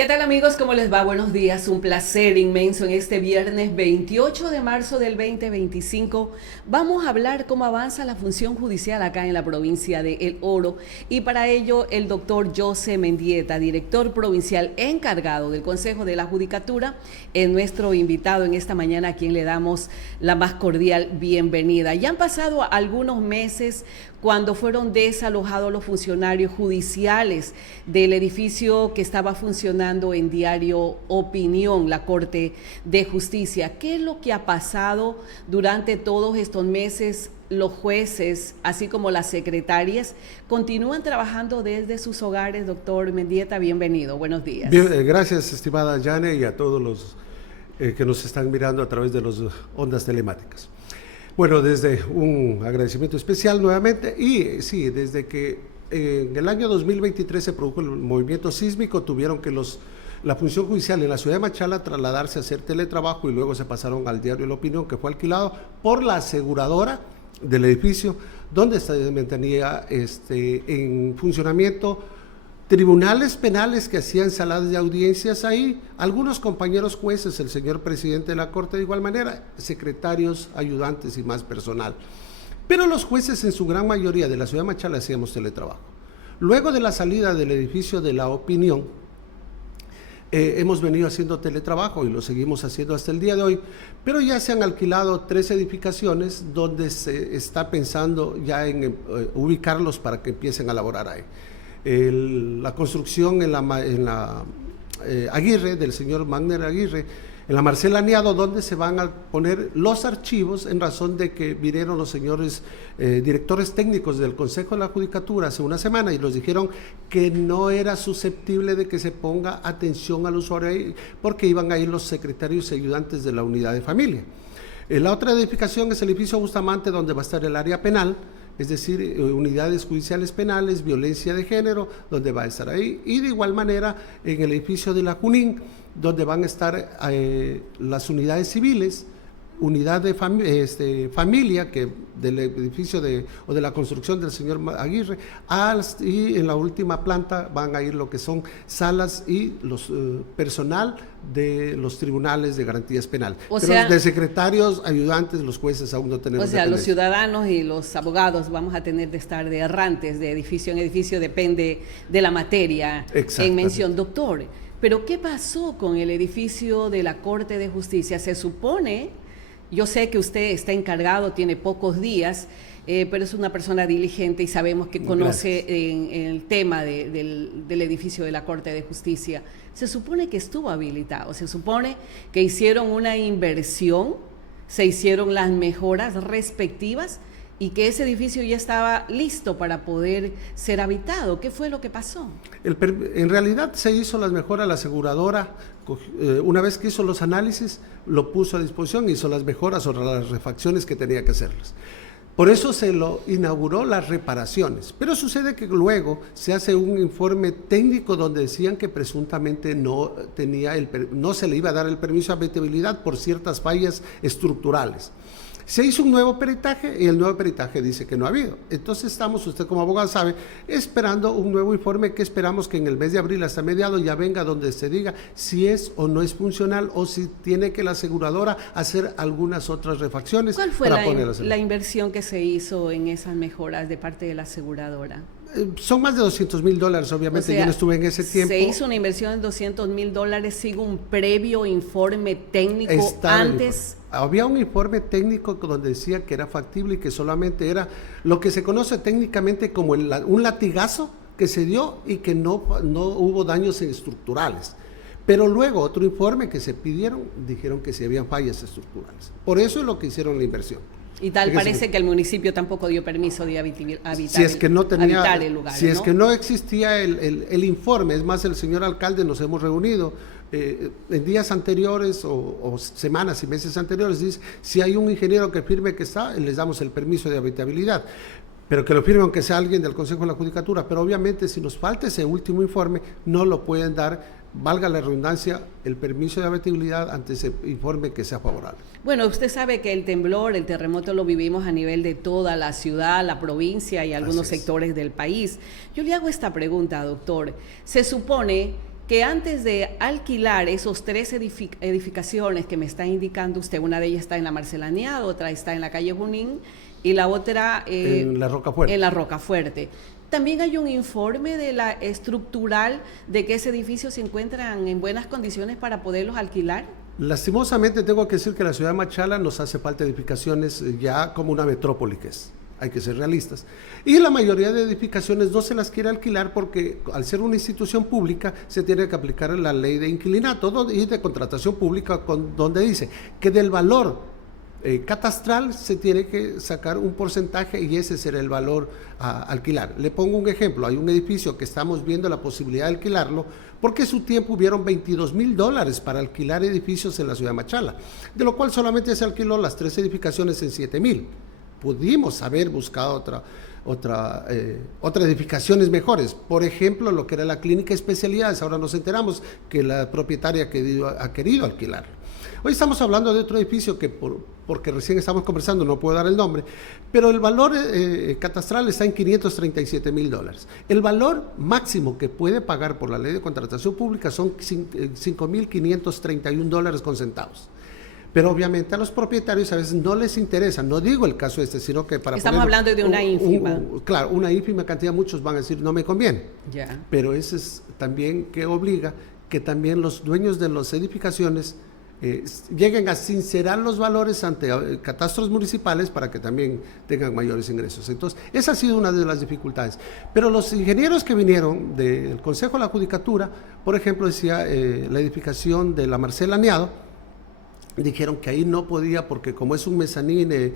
¿Qué tal amigos? ¿Cómo les va? Buenos días. Un placer inmenso en este viernes 28 de marzo del 2025. Vamos a hablar cómo avanza la función judicial acá en la provincia de El Oro. Y para ello el doctor José Mendieta, director provincial encargado del Consejo de la Judicatura, es nuestro invitado en esta mañana, a quien le damos la más cordial bienvenida. Ya han pasado algunos meses cuando fueron desalojados los funcionarios judiciales del edificio que estaba funcionando en Diario Opinión, la Corte de Justicia. ¿Qué es lo que ha pasado durante todos estos meses? Los jueces, así como las secretarias, continúan trabajando desde sus hogares. Doctor Mendieta, bienvenido. Buenos días. Bien, gracias, estimada Yane, y a todos los que nos están mirando a través de las ondas telemáticas. Bueno, desde un agradecimiento especial nuevamente, y sí, desde que en el año 2023 se produjo el movimiento sísmico, tuvieron que la función judicial en la ciudad de Machala trasladarse a hacer teletrabajo, y luego se pasaron al Diario La Opinión, que fue alquilado por la aseguradora del edificio, donde se mantenía en funcionamiento tribunales penales que hacían salas de audiencias ahí, algunos compañeros jueces, el señor presidente de la Corte de igual manera, secretarios, ayudantes y más personal. Pero los jueces en su gran mayoría de la ciudad de Machala hacíamos teletrabajo. Luego de la salida del edificio de La Opinión, hemos venido haciendo teletrabajo y lo seguimos haciendo hasta el día de hoy, pero ya se han alquilado 3 edificaciones donde se está pensando ya en ubicarlos para que empiecen a laborar ahí. La construcción en la Aguirre, del señor Magner Aguirre, en la Marcela Niado, donde se van a poner los archivos, en razón de que vinieron los señores directores técnicos del Consejo de la Judicatura hace una semana y nos dijeron que no era susceptible de que se ponga atención al usuario ahí, porque iban a ir los secretarios y ayudantes de la unidad de familia. La otra edificación es el edificio Bustamante, donde va a estar el área penal, es decir, unidades judiciales penales, violencia de género, donde va a estar ahí, y de igual manera en el edificio de la Junín, donde van a estar las unidades civiles, unidad de familia, que del edificio o de la construcción del señor Aguirre, y en la última planta van a ir lo que son salas y los personal de los tribunales de garantías penales. Pero sea, de secretarios, ayudantes, los jueces aún no tenemos. O sea, los ciudadanos y los abogados vamos a tener de estar de errantes, de edificio en edificio, depende de la materia en mención. Doctor, pero ¿qué pasó con el edificio de la Corte de Justicia? Se supone, yo sé que usted está encargado, tiene pocos días, pero es una persona diligente y sabemos que conoce en el tema del edificio de la Corte de Justicia. Se supone que estuvo habilitado, se supone que hicieron una inversión, se hicieron las mejoras respectivas y que ese edificio ya estaba listo para poder ser habitado. ¿Qué fue lo que pasó? En realidad se hizo las mejoras, la aseguradora, una vez que hizo los análisis, lo puso a disposición, hizo las mejoras o las refacciones que tenía que hacerlas. Por eso se lo inauguró las reparaciones, pero sucede que luego se hace un informe técnico donde decían que presuntamente no se le iba a dar el permiso de habitabilidad por ciertas fallas estructurales. Se hizo un nuevo peritaje y el nuevo peritaje dice que no ha habido. Entonces estamos, usted como abogado sabe, esperando un nuevo informe que esperamos que en el mes de abril hasta mediados ya venga, donde se diga si es o no es funcional o si tiene que la aseguradora hacer algunas otras refacciones. ¿Cuál fue la inversión que se hizo en esas mejoras de parte de la aseguradora? Son más de $200,000, obviamente, o sea, yo no estuve en ese tiempo. Se hizo una inversión de $200,000 sin un previo informe técnico antes. Había un informe técnico donde decía que era factible y que solamente era lo que se conoce técnicamente como un latigazo que se dio y que no hubo daños estructurales. Pero luego otro informe que se pidieron, dijeron que sí habían fallas estructurales. Por eso es lo que hicieron la inversión. Y tal parece que el municipio tampoco dio permiso de habitar el lugar. Si es que no existía el informe, es más, el señor alcalde, nos hemos reunido en días anteriores o semanas y meses anteriores, dice, si hay un ingeniero que firme que está, les damos el permiso de habitabilidad. Pero que lo firme aunque sea alguien del Consejo de la Judicatura, pero obviamente si nos falta ese último informe, no lo pueden dar, valga la redundancia, el permiso de habitabilidad ante ese informe que sea favorable. Bueno, usted sabe que el temblor, el terremoto lo vivimos a nivel de toda la ciudad, la provincia y algunos sectores del país. Yo le hago esta pregunta, doctor. Se supone que antes de alquilar esos 3 edificaciones que me está indicando usted, una de ellas está en la Marcelaneado, otra está en la calle Junín y la otra en la Rocafuerte. En la Rocafuerte. También hay un informe de la estructural de que ese edificio se encuentran en buenas condiciones para poderlos alquilar. Lastimosamente tengo que decir que la ciudad de Machala nos hace falta edificaciones ya como una metrópoli que es. Hay que ser realistas. Y la mayoría de edificaciones no se las quiere alquilar porque al ser una institución pública se tiene que aplicar la ley de inquilinato y de contratación pública donde dice que del valor catastral se tiene que sacar un porcentaje y ese será el valor a alquilar. Le pongo un ejemplo, hay un edificio que estamos viendo la posibilidad de alquilarlo porque en su tiempo hubieron $22,000 para alquilar edificios en la ciudad de Machala, de lo cual solamente se alquiló las 3 edificaciones en $7,000. Pudimos haber buscado otra edificaciones mejores, por ejemplo lo que era la clínica de especialidades. Ahora nos enteramos que la propietaria ha querido alquilarlo. Hoy estamos hablando de otro edificio que porque recién estamos conversando, no puedo dar el nombre, pero el valor catastral está en $537,000. El valor máximo que puede pagar por la ley de contratación pública son $5,531 con centavos. Pero obviamente a los propietarios a veces no les interesa, no digo el caso sino que para estamos hablando de una ínfima. Claro, una ínfima cantidad, muchos van a decir no me conviene. Ya. Pero eso es también que obliga que también los dueños de las edificaciones lleguen a sincerar los valores ante catastros municipales para que también tengan mayores ingresos. Entonces, esa ha sido una de las dificultades. Pero los ingenieros que vinieron del Consejo de la Judicatura, por ejemplo, decía la edificación de la Marcelaneado, dijeron que ahí no podía porque como es un mezanín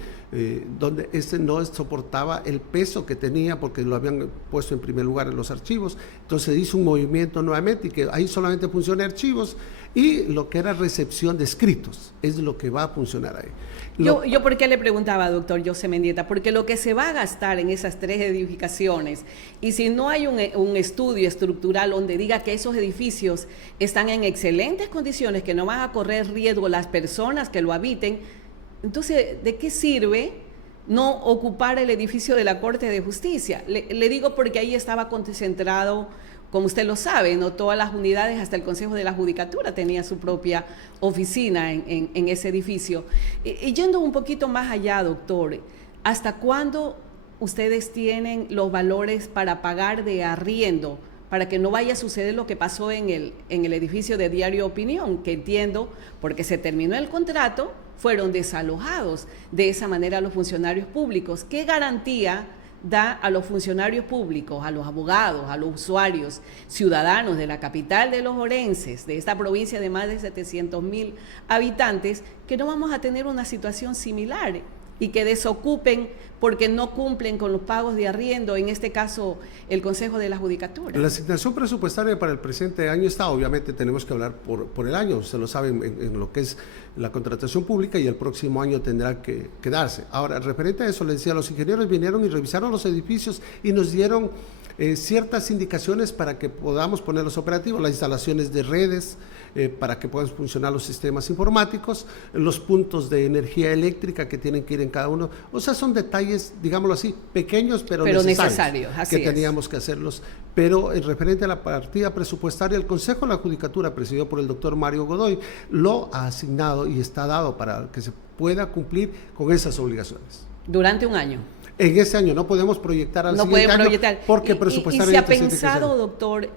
donde no soportaba el peso que tenía porque lo habían puesto en primer lugar en los archivos, entonces hizo un movimiento nuevamente y que ahí solamente funciona archivos y lo que era recepción de escritos es lo que va a funcionar ahí. Yo por qué le preguntaba, doctor José Mendieta, porque lo que se va a gastar en esas 3 edificaciones, y si no hay un estudio estructural donde diga que esos edificios están en excelentes condiciones, que no van a correr riesgo las personas que lo habiten, entonces, ¿de qué sirve no ocupar el edificio de la Corte de Justicia? Le digo porque ahí estaba concentrado, como usted lo sabe, no todas las unidades, hasta el Consejo de la Judicatura tenía su propia oficina en ese edificio. Y yendo un poquito más allá, doctor, ¿hasta cuándo ustedes tienen los valores para pagar de arriendo para que no vaya a suceder lo que pasó en el edificio de Diario Opinión, que entiendo, porque se terminó el contrato, fueron desalojados de esa manera los funcionarios públicos? ¿Qué garantía da a los funcionarios públicos, a los abogados, a los usuarios, ciudadanos de la capital de los orenses, de esta provincia de más de 700,000 habitantes, que no vamos a tener una situación similar y que desocupen porque no cumplen con los pagos de arriendo, en este caso el Consejo de la Judicatura? La asignación presupuestaria para el presente año está, obviamente tenemos que hablar por el año, se lo saben en lo que es la contratación pública, y el próximo año tendrá que darse. Ahora, referente a eso, les decía, los ingenieros vinieron y revisaron los edificios y nos dieron ciertas indicaciones para que podamos ponerlos operativos, las instalaciones de redes, para que puedan funcionar los sistemas informáticos, los puntos de energía eléctrica que tienen que ir en cada uno. O sea, son detalles, digámoslo así, pequeños pero necesarios que teníamos que hacerlos. Pero en referente a la partida presupuestaria, el Consejo de la Judicatura, presidido por el doctor Mario Godoy, lo ha asignado y está dado para que se pueda cumplir con esas obligaciones. Durante un año. En ese año no podemos proyectar al siguiente año porque presupuestariamente y se ha pensado, doctor,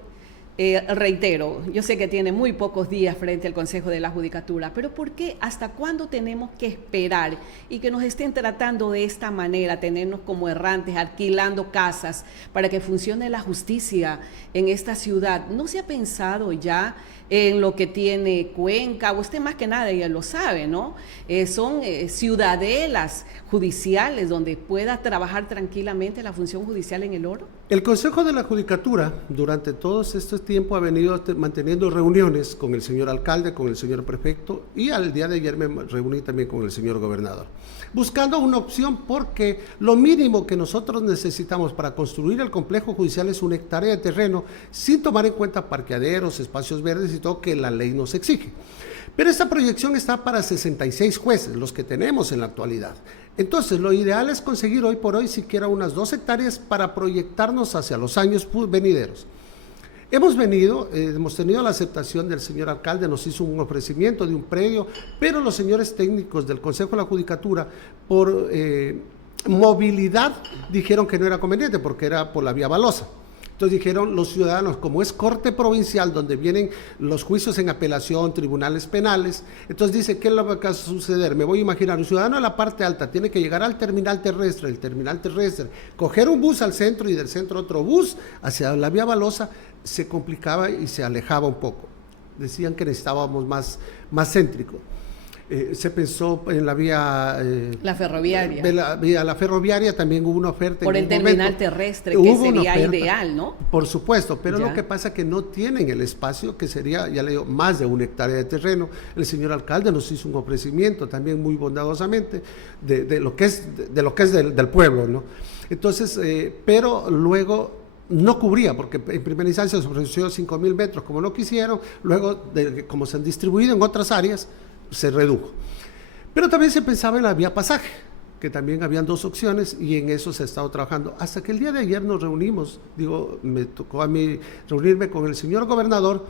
reitero, yo sé que tiene muy pocos días frente al Consejo de la Judicatura, pero ¿por qué? ¿Hasta cuándo tenemos que esperar y que nos estén tratando de esta manera, tenernos como errantes, alquilando casas para que funcione la justicia en esta ciudad? ¿No se ha pensado ya en lo que tiene Cuenca? Usted más que nada ya lo sabe, ¿no? Son ciudadelas judiciales donde pueda trabajar tranquilamente la función judicial en el Oro. El Consejo de la Judicatura durante todo este tiempo ha venido manteniendo reuniones con el señor alcalde, con el señor prefecto, y al día de ayer me reuní también con el señor gobernador, buscando una opción, porque lo mínimo que nosotros necesitamos para construir el complejo judicial es 1 hectárea de terreno, sin tomar en cuenta parqueaderos, espacios verdes y todo que la ley nos exige. Pero esta proyección está para 66 jueces, los que tenemos en la actualidad. Entonces, lo ideal es conseguir hoy por hoy siquiera unas 2 hectáreas para proyectarnos hacia los años venideros. hemos tenido la aceptación del señor alcalde, nos hizo un ofrecimiento de un predio, pero los señores técnicos del Consejo de la Judicatura, por movilidad, dijeron que no era conveniente porque era por la vía Balosa. Entonces dijeron los ciudadanos, como es corte provincial donde vienen los juicios en apelación, tribunales penales, entonces dice, ¿qué le va a suceder? Me voy a imaginar, un ciudadano de la parte alta tiene que llegar al terminal terrestre, coger un bus al centro y del centro otro bus hacia la vía Balosa, se complicaba y se alejaba un poco. Decían que necesitábamos más céntrico. Se pensó en la vía... la ferroviaria. La ferroviaria también hubo una oferta. Por el terminal terrestre, que sería ideal, ¿no? Por supuesto, pero lo que pasa es que no tienen el espacio, que sería, ya le digo, más de 1 hectárea de terreno. El señor alcalde nos hizo un ofrecimiento también muy bondadosamente de lo que es del pueblo, ¿no? Entonces, pero luego no cubría, porque en primera instancia se ofreció 5,000 metros, como no quisieron, luego, como se han distribuido en otras áreas, se redujo. Pero también se pensaba en la vía pasaje, que también habían 2 opciones y en eso se ha estado trabajando. Hasta que el día de ayer nos reunimos, me tocó a mí reunirme con el señor gobernador,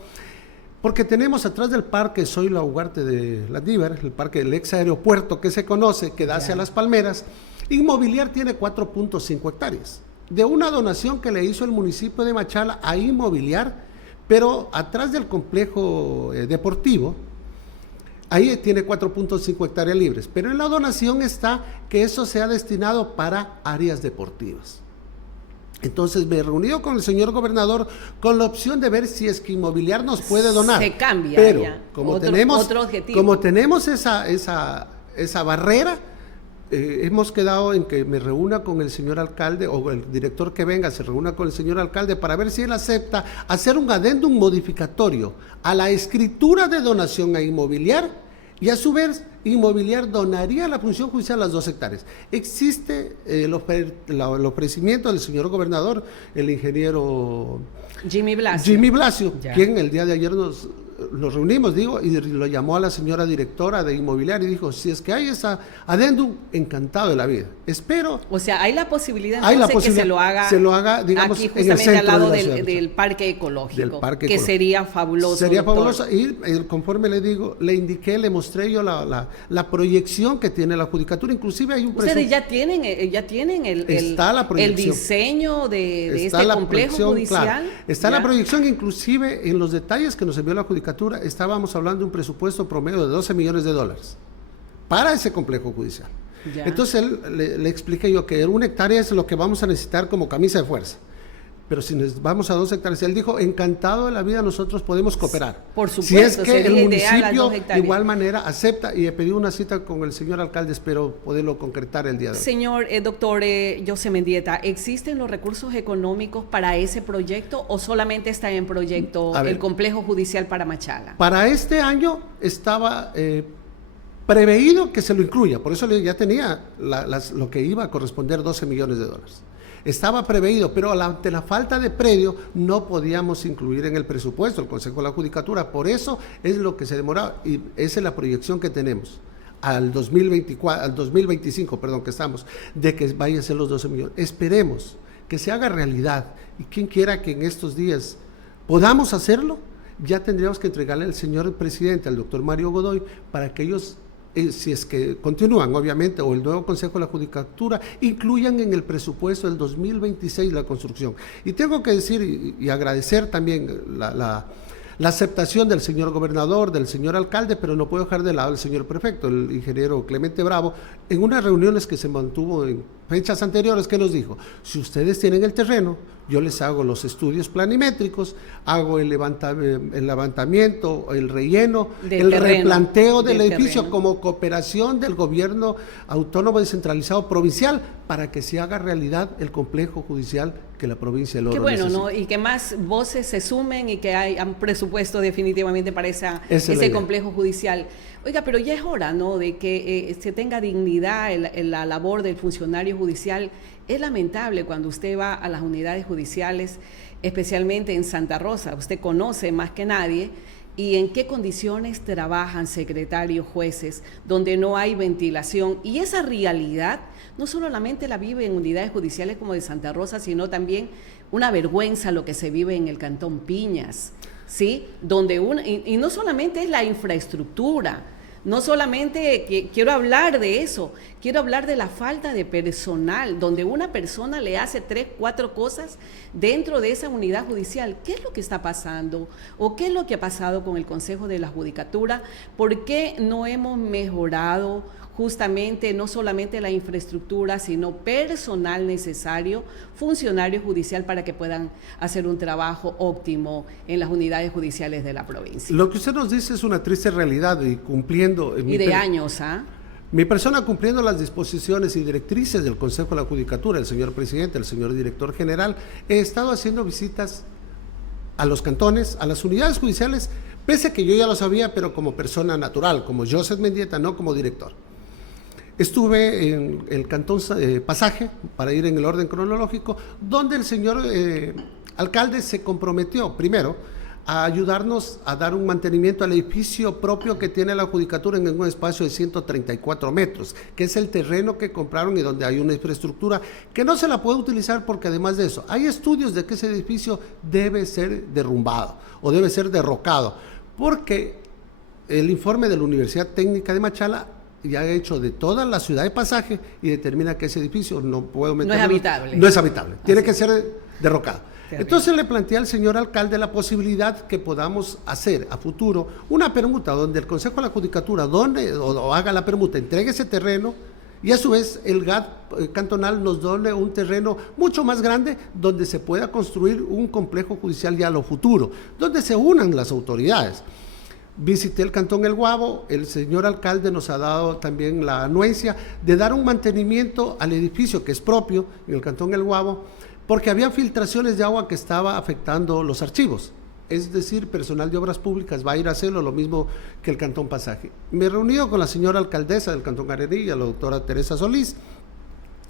porque tenemos atrás del parque Zoilo Ugarte de Landívar, el parque del ex aeropuerto que se conoce, que da hacia Las Palmeras. Inmobiliar tiene 4.5 hectáreas, de una donación que le hizo el municipio de Machala a Inmobiliar, pero atrás del complejo deportivo. Ahí tiene 4.5 hectáreas libres, pero en la donación está que eso sea destinado para áreas deportivas. Entonces me he reunido con el señor gobernador con la opción de ver si es que Inmobiliar nos puede donar. Se cambia, pero ya. Como tenemos esa barrera, hemos quedado en que me reúna con el señor alcalde o el director que venga se reúna con el señor alcalde para ver si él acepta hacer un adendum modificatorio a la escritura de donación a Inmobiliar, y a su vez Inmobiliar donaría a la función judicial las 2 hectáreas. Existe el ofrecimiento del señor gobernador, el ingeniero Jimmy Blasio, quien el día de ayer nos reunimos, y lo llamó a la señora directora de Inmobiliar y dijo, si es que hay esa adendum, encantado de la vida. Espero. O sea, hay la posibilidad entonces que se lo haga digamos, aquí justamente al lado del parque ecológico, que sería fabuloso. Sería fabuloso, y conforme le indiqué, le mostré yo la proyección que tiene la judicatura, inclusive hay un presupuesto. Ustedes ya tienen el diseño de este complejo judicial. Claro, está la proyección, inclusive en los detalles que nos envió la judicatura, estábamos hablando de un presupuesto promedio de $12 millones para ese complejo judicial. Ya. Entonces le expliqué yo que 1 hectárea es lo que vamos a necesitar como camisa de fuerza, pero si nos vamos a 2 hectáreas, él dijo, encantado de la vida, nosotros podemos cooperar. Por supuesto, si es que el municipio de igual manera acepta, y he pedido una cita con el señor alcalde, espero poderlo concretar el día de hoy. Señor doctor José Mendieta, ¿existen los recursos económicos para ese proyecto o solamente está en proyecto el complejo judicial para Machala? Para este año estaba preveído que se lo incluya, por eso ya tenía lo que iba a corresponder $12 millones. Estaba preveído, pero ante la falta de predio no podíamos incluir en el presupuesto el Consejo de la Judicatura, por eso es lo que se demoraba, y esa es la proyección que tenemos al 2025, que estamos, de que vaya a ser los 12 millones. Esperemos que se haga realidad, y quien quiera que en estos días podamos hacerlo, ya tendríamos que entregarle al señor presidente, al doctor Mario Godoy, para que ellos, si es que continúan, obviamente, o el nuevo Consejo de la Judicatura, incluyan en el presupuesto del 2026 la construcción. Y tengo que decir y agradecer también la aceptación del señor gobernador, del señor alcalde, pero no puedo dejar de lado el señor prefecto, el ingeniero Clemente Bravo, en unas reuniones que se mantuvo en fechas anteriores, que nos dijo, si ustedes tienen el terreno, yo les hago los estudios planimétricos, hago el levantamiento, el relleno, el replanteo del edificio como cooperación del gobierno autónomo descentralizado provincial para que se haga realidad el complejo judicial que la provincia del Oro necesita. ¿No? Y que más voces se sumen y que hay un presupuesto definitivamente para ese complejo judicial. Oiga, pero ya es hora, ¿no?, de que se tenga dignidad en la labor del funcionario judicial. Es lamentable cuando usted va a las unidades judiciales, especialmente en Santa Rosa, usted conoce más que nadie y en qué condiciones trabajan secretarios, jueces, donde no hay ventilación. Y esa realidad no solamente la vive en unidades judiciales como de Santa Rosa, sino también una vergüenza lo que se vive en el Cantón Piñas, ¿sí? Donde y no solamente es la infraestructura, no solamente quiero hablar de eso, quiero hablar de la falta de personal, donde una persona le hace 3, 4 cosas dentro de esa unidad judicial. ¿Qué es lo que está pasando? ¿O qué es lo que ha pasado con el Consejo de la Judicatura? ¿Por qué no hemos mejorado justamente no solamente la infraestructura, sino personal necesario, funcionario judicial, para que puedan hacer un trabajo óptimo en las unidades judiciales de la provincia? Lo que usted nos dice es una triste realidad y cumpliendo... Y de años, ¿ah? Mi persona cumpliendo las disposiciones y directrices del Consejo de la Judicatura, el señor presidente, el señor director general, he estado haciendo visitas a los cantones, a las unidades judiciales, pese a que yo ya lo sabía, pero como persona natural, como Joseph Mendieta, no como director. Estuve en el Cantón Pasaje, para ir en el orden cronológico, donde el señor alcalde se comprometió, primero, a ayudarnos a dar un mantenimiento al edificio propio que tiene la Judicatura en un espacio de 134 metros, que es el terreno que compraron y donde hay una infraestructura que no se la puede utilizar porque además de eso, hay estudios de que ese edificio debe ser derrumbado o debe ser derrocado, porque el informe de la Universidad Técnica de Machala ya ha hecho de toda la ciudad de Pasaje y determina que ese edificio no es habitable. No es habitable, tiene que ser derrocado. Terrible. Entonces le planteé al señor alcalde la posibilidad que podamos hacer a futuro una permuta donde el Consejo de la Judicatura o haga la permuta, entregue ese terreno y a su vez el GAD cantonal nos done un terreno mucho más grande donde se pueda construir un complejo judicial ya a lo futuro, donde se unan las autoridades. Visité el Cantón El Guabo, el señor alcalde nos ha dado también la anuencia de dar un mantenimiento al edificio que es propio en el Cantón El Guabo, porque había filtraciones de agua que estaba afectando los archivos, es decir, personal de obras públicas va a ir a hacerlo, lo mismo que el Cantón Pasaje. Me he reunido con la señora alcaldesa del Cantón Arenilla, la doctora Teresa Solís,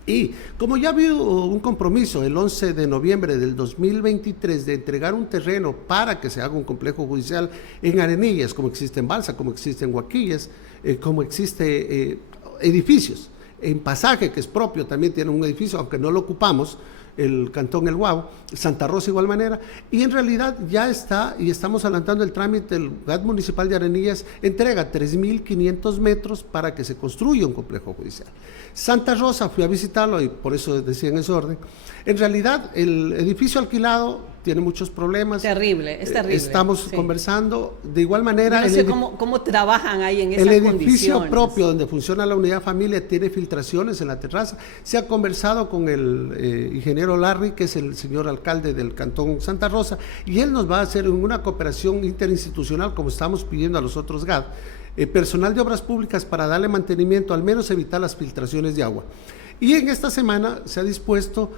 y como ya había un compromiso el 11 de noviembre del 2023 de entregar un terreno para que se haga un complejo judicial en Arenillas, como existe en Balsa, como existe en Huaquillas, como existe edificios, en Pasaje, que es propio, también tiene un edificio, aunque no lo ocupamos, el Cantón El Guabo, Santa Rosa igual manera, y en realidad ya está, y estamos adelantando el trámite, el GAD municipal de Arenillas entrega 3.500 metros para que se construya un complejo judicial. Santa Rosa, fui a visitarlo y por eso decía en ese orden, en realidad el edificio alquilado tiene muchos problemas. Terrible, es terrible. Estamos conversando, de igual manera... No sé cómo trabajan ahí en esas condiciones. El edificio propio donde funciona la unidad familia tiene filtraciones en la terraza. Se ha conversado con el ingeniero Larry, que es el señor alcalde del Cantón Santa Rosa, y él nos va a hacer una cooperación interinstitucional, como estamos pidiendo a los otros GAD, personal de obras públicas para darle mantenimiento, al menos evitar las filtraciones de agua. Y en esta semana se ha dispuesto,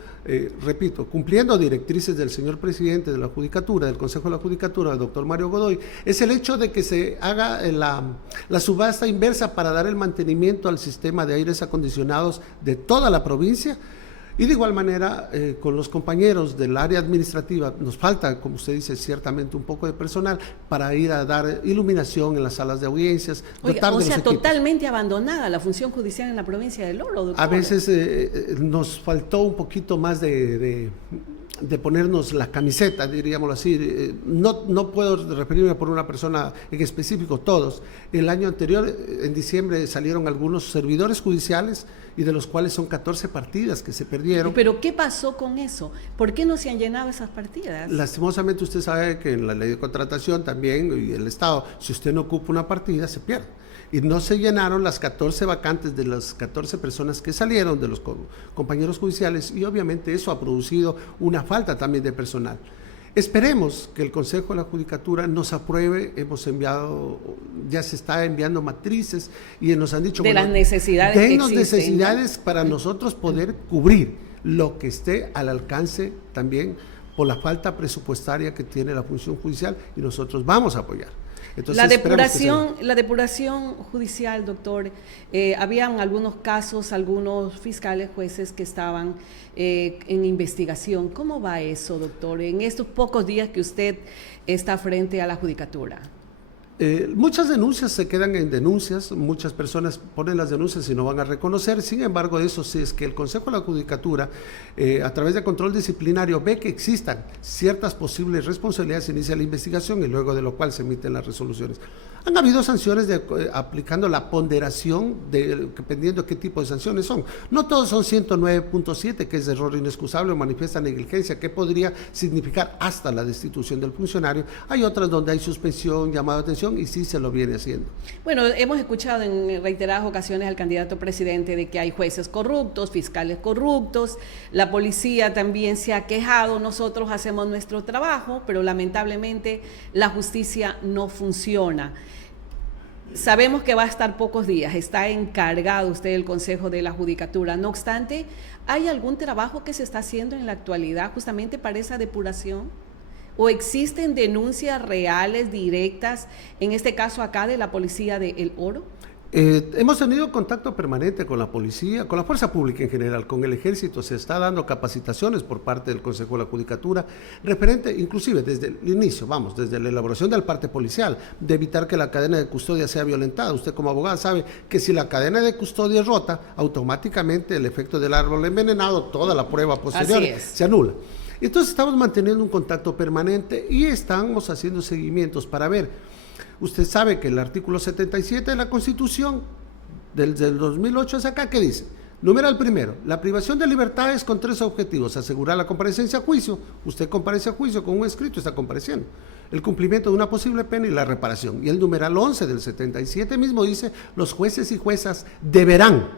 repito, cumpliendo directrices del señor presidente de la Judicatura, del Consejo de la Judicatura, el doctor Mario Godoy, es el hecho de que se haga la subasta inversa para dar el mantenimiento al sistema de aires acondicionados de toda la provincia. Y de igual manera, con los compañeros del área administrativa, nos falta, como usted dice, ciertamente un poco de personal para ir a dar iluminación en las salas de audiencias. Oiga, o sea, totalmente abandonada la función judicial en la provincia del Oro, doctor. A veces nos faltó un poquito más de ponernos la camiseta, diríamos así. No puedo referirme por una persona en específico, todos. El año anterior, en diciembre, salieron algunos servidores judiciales y de los cuales son 14 partidas que se perdieron. ¿Pero qué pasó con eso? ¿Por qué no se han llenado esas partidas? Lastimosamente usted sabe que en la ley de contratación también y el Estado, si usted no ocupa una partida, se pierde. Y no se llenaron las 14 vacantes de las 14 personas que salieron de los compañeros judiciales y obviamente eso ha producido una falta también de personal. Esperemos que el Consejo de la Judicatura nos apruebe, ya se está enviando matrices y nos han dicho... De las necesidades que existen. Necesidades para nosotros poder cubrir lo que esté al alcance también por la falta presupuestaria que tiene la función judicial y nosotros vamos a apoyar. Entonces, la depuración judicial, doctor, habían algunos casos, algunos fiscales, jueces que estaban en investigación. ¿Cómo va eso, doctor, en estos pocos días que usted está frente a la Judicatura? Muchas denuncias se quedan en denuncias, muchas personas ponen las denuncias y no van a reconocer. Sin embargo, eso sí es que el Consejo de la Judicatura, a través de control disciplinario, ve que existan ciertas posibles responsabilidades, inicia la investigación y luego de lo cual se emiten las resoluciones. Han habido sanciones aplicando la ponderación, dependiendo de qué tipo de sanciones son. No todos son 109.7, que es error inexcusable o manifiesta negligencia, que podría significar hasta la destitución del funcionario. Hay otras donde hay suspensión, llamado de atención, y sí se lo viene haciendo. Bueno, hemos escuchado en reiteradas ocasiones al candidato presidente de que hay jueces corruptos, fiscales corruptos, la policía también se ha quejado, nosotros hacemos nuestro trabajo, pero lamentablemente la justicia no funciona. Sabemos que va a estar pocos días, está encargado usted del Consejo de la Judicatura. No obstante, ¿hay algún trabajo que se está haciendo en la actualidad justamente para esa depuración? ¿O existen denuncias reales, directas, en este caso acá de la policía de El Oro? Hemos tenido contacto permanente con la policía, con la fuerza pública en general, con el ejército. Se está dando capacitaciones por parte del Consejo de la Judicatura, referente inclusive desde el inicio, desde la elaboración del parte policial, de evitar que la cadena de custodia sea violentada. Usted como abogado sabe que si la cadena de custodia es rota, automáticamente el efecto del árbol envenenado, toda la prueba posterior se anula. Entonces estamos manteniendo un contacto permanente y estamos haciendo seguimientos para ver. Usted sabe que el artículo 77 de la Constitución del 2008 es acá, ¿qué dice? Numeral primero, la privación de libertad es con 3 objetivos: asegurar la comparecencia a juicio, usted comparece a juicio con un escrito, está compareciendo, el cumplimiento de una posible pena y la reparación. Y el numeral 11 del 77 mismo dice, los jueces y juezas deberán,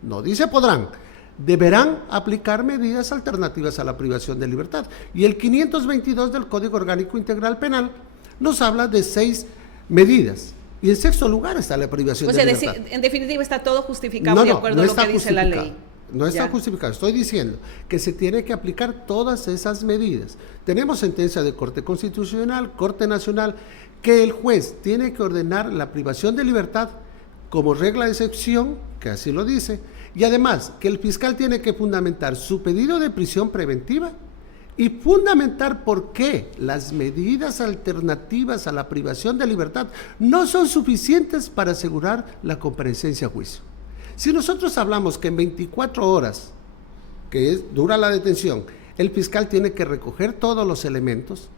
no dice podrán, deberán aplicar medidas alternativas a la privación de libertad. Y el 522 del Código Orgánico Integral Penal nos habla de 6 medidas. Y en sexto lugar está la privación de libertad. En definitiva está todo justificado de acuerdo a lo que dice la ley. No está justificado. Estoy diciendo que se tiene que aplicar todas esas medidas. Tenemos sentencia de Corte Constitucional, Corte Nacional, que el juez tiene que ordenar la privación de libertad como regla de excepción, que así lo dice, y además que el fiscal tiene que fundamentar su pedido de prisión preventiva y fundamentar por qué las medidas alternativas a la privación de libertad no son suficientes para asegurar la comparecencia a juicio. Si nosotros hablamos que en 24 horas, dura la detención, el fiscal tiene que recoger todos los elementos,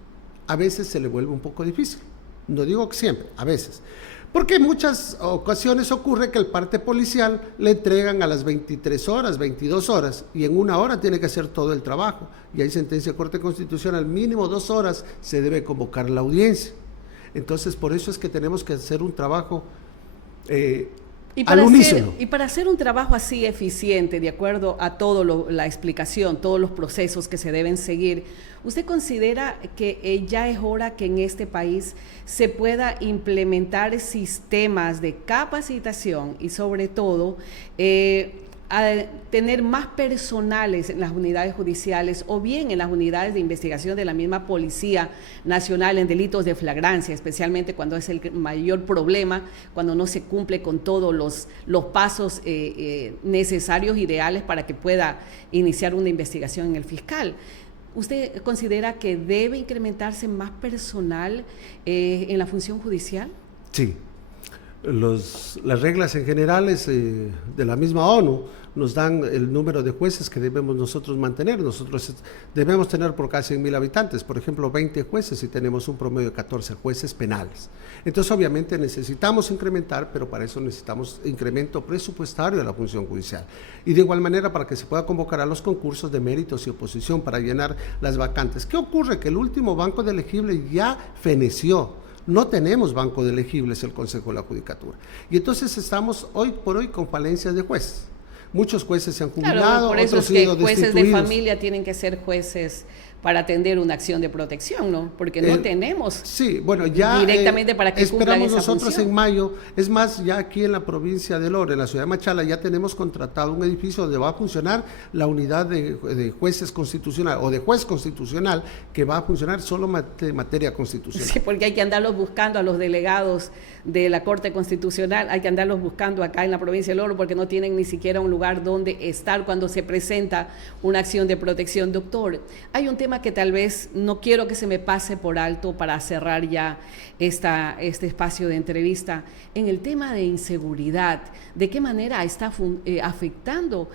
a veces se le vuelve un poco difícil. No digo que siempre, a veces. Porque en muchas ocasiones ocurre que el parte policial le entregan a las 23 horas, 22 horas, y en 1 hora tiene que hacer todo el trabajo. Y hay sentencia de Corte Constitucional, mínimo 2 horas se debe convocar la audiencia. Entonces, por eso es que tenemos que hacer un trabajo al unísono. Y para hacer un trabajo así eficiente, de acuerdo a la explicación, todos los procesos que se deben seguir, ¿usted considera que ya es hora que en este país se pueda implementar sistemas de capacitación y sobre todo a tener más personales en las unidades judiciales o bien en las unidades de investigación de la misma Policía Nacional en delitos de flagrancia, especialmente cuando es el mayor problema, cuando no se cumple con todos los pasos necesarios, ideales para que pueda iniciar una investigación en el fiscal? ¿Usted considera que debe incrementarse más personal en la función judicial? Sí. Las reglas en generales de la misma ONU nos dan el número de jueces que debemos nosotros mantener. Nosotros debemos tener por cada 100,000 habitantes, por ejemplo, 20 jueces y tenemos un promedio de 14 jueces penales. Entonces, obviamente necesitamos incrementar, pero para eso necesitamos incremento presupuestario de la función judicial. Y de igual manera para que se pueda convocar a los concursos de méritos y oposición para llenar las vacantes. ¿Qué ocurre? Que el último banco de elegibles ya feneció. No tenemos banco de elegibles el Consejo de la Judicatura. Y entonces estamos hoy por hoy con falencias de jueces. Muchos jueces se han jubilado, claro, por eso otros es que sido jueces de familia tienen que ser jueces para atender una acción de protección, ¿no? Porque no tenemos directamente para que cumplan esa nosotros función. En mayo, es más, ya aquí en la provincia de Lore, en la ciudad de Machala, ya tenemos contratado un edificio donde va a funcionar la unidad de jueces constitucional o de juez constitucional, que va a funcionar solo materia constitucional. Sí, porque hay que andarlos buscando a los delegados de la Corte Constitucional, hay que andarlos buscando acá en la provincia de Lore porque no tienen ni siquiera un lugar donde estar cuando se presenta una acción de protección. Doctor, hay un tema tema que tal vez no quiero que se me pase por alto para cerrar ya este espacio de entrevista, en el tema de inseguridad, ¿de qué manera está afectando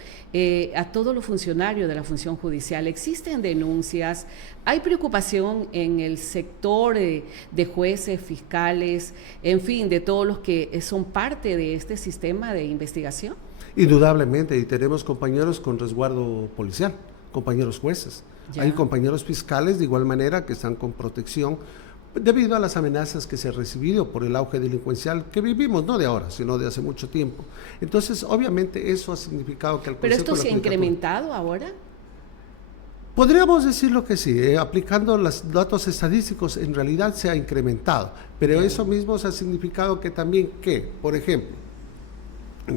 a todos los funcionarios de la función judicial? ¿Existen denuncias? ¿Hay preocupación en el sector de jueces, fiscales, en fin, de todos los que son parte de este sistema de investigación? Indudablemente, y tenemos compañeros con resguardo policial, compañeros jueces. Ya. Hay compañeros fiscales de igual manera que están con protección debido a las amenazas que se han recibido por el auge delincuencial que vivimos, no de ahora, sino de hace mucho tiempo. Entonces, obviamente, eso ha significado que al ¿Pero Consejo esto se ha incrementado ahora? Podríamos decirlo que sí, aplicando los datos estadísticos en realidad se ha incrementado, pero eso mismo ha significado que también por ejemplo,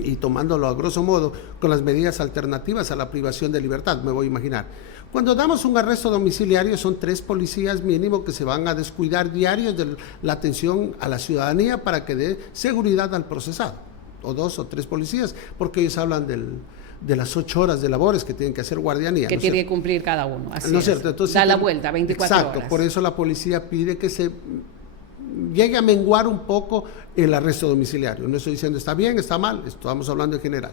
y tomándolo a grosso modo, con las medidas alternativas a la privación de libertad, me voy a imaginar. Cuando damos un arresto domiciliario son 3 policías mínimo que se van a descuidar diarios de la atención a la ciudadanía para que dé seguridad al procesado, o 2 o 3 policías, porque ellos hablan de las 8 horas de labores que tienen que hacer guardianía. Que tiene que cumplir cada uno, así ¿no es cierto? Entonces, da la vuelta, 24 horas. Exacto, por eso la policía pide que se llegue a menguar un poco el arresto domiciliario. No estoy diciendo está bien, está mal, estamos hablando en general.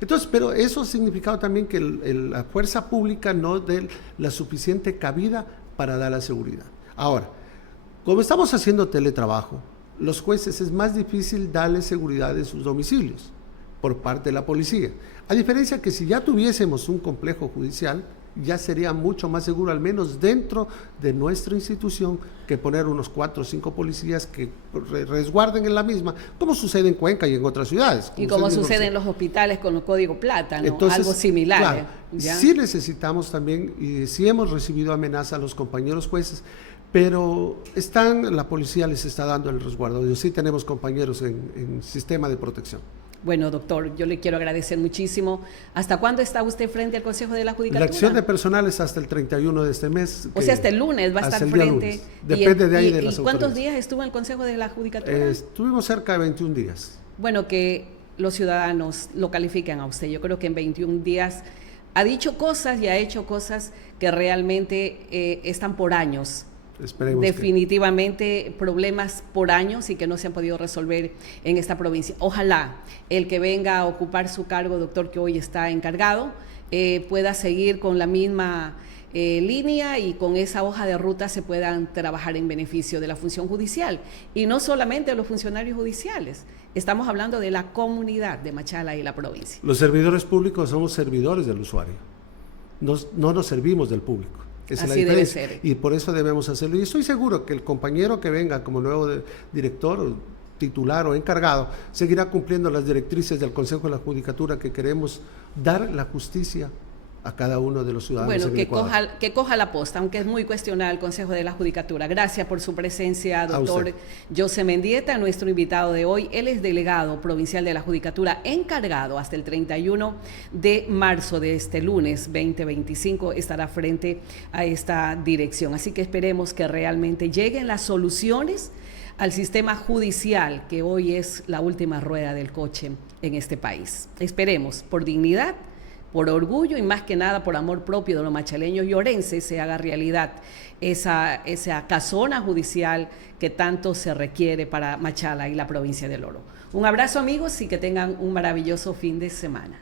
Entonces, pero eso ha significado también que la fuerza pública no dé la suficiente cabida para dar la seguridad. Ahora, como estamos haciendo teletrabajo, los jueces es más difícil darles seguridad en sus domicilios por parte de la policía. A diferencia que si ya tuviésemos un complejo judicial, ya sería mucho más seguro, al menos dentro de nuestra institución, que poner unos 4 o 5 policías que resguarden en la misma, como sucede en Cuenca y en otras ciudades. Y como sucede en los hospitales con el Código Plata, ¿no? Entonces, algo similar. Claro, sí necesitamos también, y sí hemos recibido amenazas a los compañeros jueces, pero la policía les está dando el resguardo. Sí tenemos compañeros en sistema de protección. Bueno, doctor, yo le quiero agradecer muchísimo. ¿Hasta cuándo está usted frente al Consejo de la Judicatura? La acción de personal es hasta el 31 de este mes. O sea, hasta el lunes va a estar frente. Depende de ahí de las autoridades. ¿Y cuántos días estuvo en el Consejo de la Judicatura? Estuvimos cerca de 21 días. Bueno, que los ciudadanos lo califican a usted. Yo creo que en 21 días ha dicho cosas y ha hecho cosas que realmente están por años. Esperemos definitivamente problemas por años y que no se han podido resolver en esta provincia. Ojalá el que venga a ocupar su cargo, doctor, que hoy está encargado, pueda seguir con la misma línea y con esa hoja de ruta se puedan trabajar en beneficio de la función judicial. Y no solamente de los funcionarios judiciales, estamos hablando de la comunidad de Machala y la provincia. Los servidores públicos somos servidores del usuario, no nos servimos del público. Esa Así es la diferencia, debe ser. Y por eso debemos hacerlo. Y estoy seguro que el compañero que venga como nuevo director, titular o encargado, seguirá cumpliendo las directrices del Consejo de la Judicatura, que queremos dar la justicia a cada uno de los ciudadanos. Bueno, que coja la posta, aunque es muy cuestionado el Consejo de la Judicatura. Gracias por su presencia, doctor José Mendieta, nuestro invitado de hoy. Él es delegado provincial de la Judicatura, encargado hasta el 31 de marzo de este lunes 2025, estará frente a esta dirección. Así que esperemos que realmente lleguen las soluciones al sistema judicial, que hoy es la última rueda del coche en este país. Esperemos, por dignidad, por orgullo y más que nada por amor propio de los machaleños y orenses, se haga realidad esa casona judicial que tanto se requiere para Machala y la provincia del Oro. Un abrazo, amigos, y que tengan un maravilloso fin de semana.